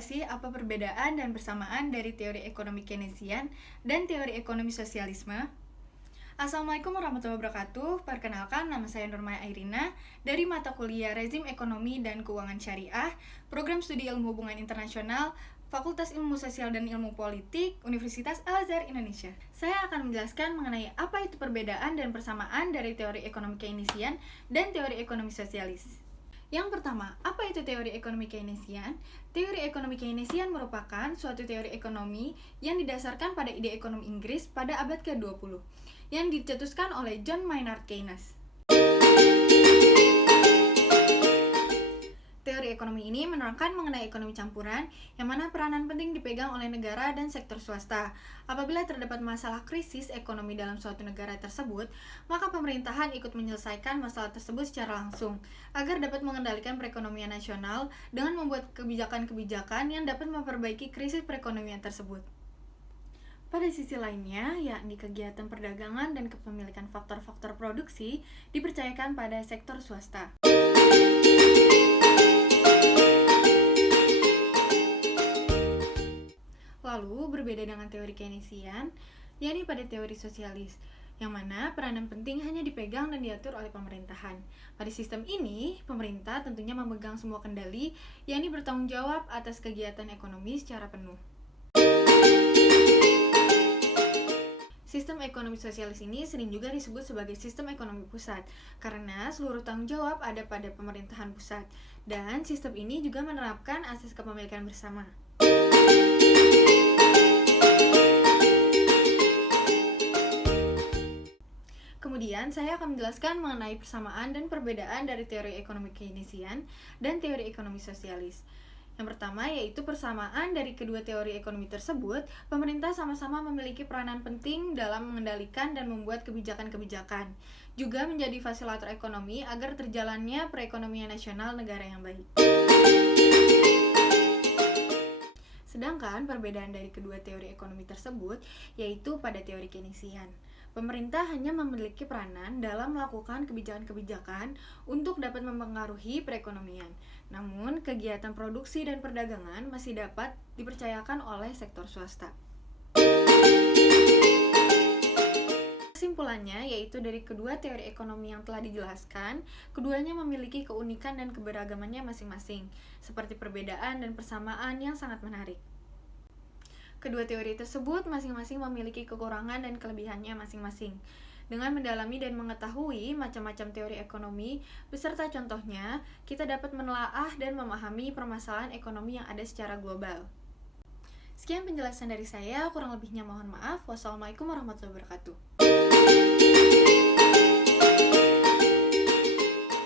nggak sih apa perbedaan dan persamaan dari teori ekonomi Keynesian dan teori ekonomi sosialisme? Assalamualaikum warahmatullahi wabarakatuh. Perkenalkan, nama saya Nurmaya Airina dari mata kuliah Rezim Ekonomi dan Keuangan Syariah, Program Studi Ilmu Hubungan Internasional, Fakultas Ilmu Sosial dan Ilmu Politik, Universitas Al-Azhar Indonesia. Saya akan menjelaskan mengenai apa itu perbedaan dan persamaan dari teori ekonomi Keynesian dan teori ekonomi sosialis. Yang pertama, apa itu teori ekonomi Keynesian? Teori ekonomi Keynesian merupakan suatu teori ekonomi yang didasarkan pada ide ekonomi Inggris pada abad ke-20, yang dicetuskan oleh John Maynard Keynes. Teori ekonomi ini menerangkan mengenai ekonomi campuran, yang mana peranan penting dipegang oleh negara dan sektor swasta. Apabila terdapat masalah krisis ekonomi dalam suatu negara tersebut, maka pemerintahan ikut menyelesaikan masalah tersebut secara langsung, agar dapat mengendalikan perekonomian nasional dengan membuat kebijakan-kebijakan yang dapat memperbaiki krisis perekonomian tersebut. Pada sisi lainnya, yakni kegiatan perdagangan dan kepemilikan faktor-faktor produksi dipercayakan pada sektor swasta. Lalu, berbeda dengan teori Keynesian, yakni pada teori sosialis, yang mana peranan penting hanya dipegang dan diatur oleh pemerintahan. Pada sistem ini, pemerintah tentunya memegang semua kendali, yakni bertanggung jawab atas kegiatan ekonomi secara penuh. Sistem ekonomi sosialis ini sering juga disebut sebagai sistem ekonomi pusat, karena seluruh tanggung jawab ada pada pemerintahan pusat, dan sistem ini juga menerapkan asas kepemilikan bersama. Kemudian, saya akan menjelaskan mengenai persamaan dan perbedaan dari teori ekonomi Keynesian dan teori ekonomi sosialis. Yang pertama yaitu persamaan dari kedua teori ekonomi tersebut, pemerintah sama-sama memiliki peranan penting dalam mengendalikan dan membuat kebijakan-kebijakan, juga menjadi fasilitator ekonomi agar terjalannya perekonomian nasional negara yang baik. Sedangkan perbedaan dari kedua teori ekonomi tersebut yaitu pada teori Keynesian. Pemerintah hanya memiliki peranan dalam melakukan kebijakan-kebijakan untuk dapat mempengaruhi perekonomian. Namun, kegiatan produksi dan perdagangan masih dapat dipercayakan oleh sektor swasta. Kesimpulannya yaitu dari kedua teori ekonomi yang telah dijelaskan, keduanya memiliki keunikan dan keberagamannya masing-masing, seperti perbedaan dan persamaan yang sangat menarik. Kedua teori tersebut masing-masing memiliki kekurangan dan kelebihannya masing-masing. Dengan mendalami dan mengetahui macam-macam teori ekonomi, beserta contohnya, kita dapat menelaah dan memahami permasalahan ekonomi yang ada secara global. Sekian penjelasan dari saya, kurang lebihnya mohon maaf. Wassalamualaikum warahmatullahi wabarakatuh.